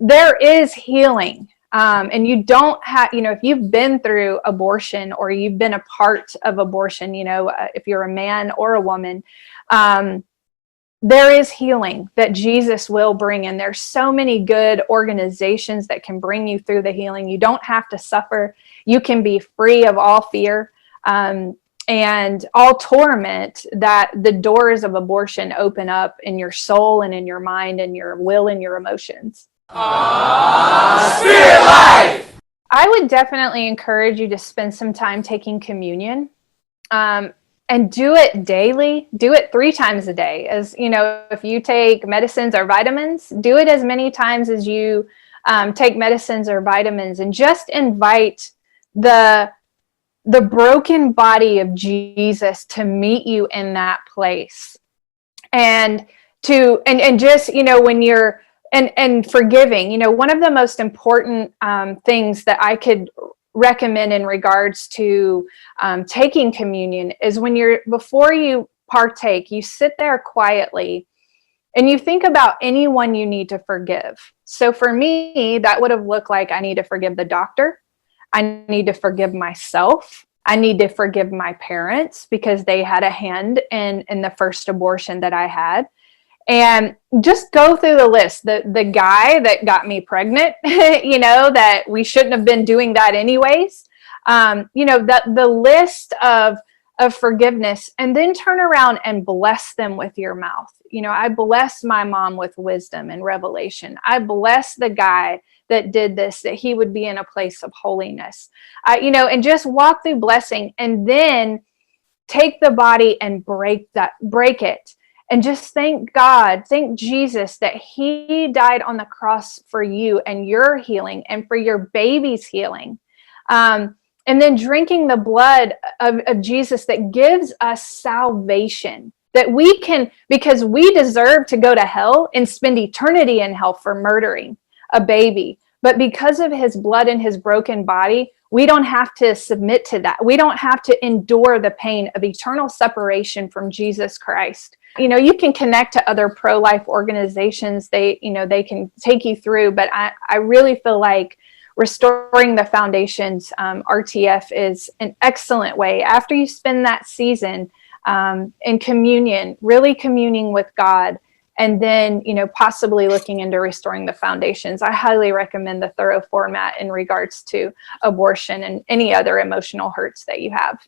there is healing. And you don't have, if you've been through abortion or you've been a part of abortion, if you're a man or a woman, there is healing that Jesus will bring. And there's so many good organizations that can bring you through the healing. You don't have to suffer. You can be free of all fear and all torment that the doors of abortion open up in your soul and in your mind and your will and your emotions. Spirit life! I would definitely encourage you to spend some time taking communion. And do it daily. Do it 3 times a day. As if you take medicines or vitamins, do it as many times as you take medicines or vitamins, and just invite the broken body of Jesus to meet you in that place. And just, when you're and forgiving, one of the most important things that I could recommend in regards to taking communion is before you partake, you sit there quietly and you think about anyone you need to forgive. So for me, that would have looked like I need to forgive the doctor. I need to forgive myself. I need to forgive my parents because they had a hand in the first abortion that I had. And just go through the list. The guy that got me pregnant, that we shouldn't have been doing that anyways. The list of forgiveness, and then turn around and bless them with your mouth. I bless my mom with wisdom and revelation. I bless the guy that did this, that he would be in a place of holiness. And just walk through blessing, and then take the body and break it. And just thank God, thank Jesus that he died on the cross for you and your healing and for your baby's healing. And then drinking the blood of Jesus that gives us salvation, that we can, because we deserve to go to hell and spend eternity in hell for murdering a baby. But because of his blood and his broken body, we don't have to submit to that. We don't have to endure the pain of eternal separation from Jesus Christ. You can connect to other pro-life organizations. They can take you through, but I really feel like Restoring the Foundations, RTF, is an excellent way after you spend that season in communion, really communing with God, and then, possibly looking into Restoring the Foundations. I highly recommend the thorough format in regards to abortion and any other emotional hurts that you have.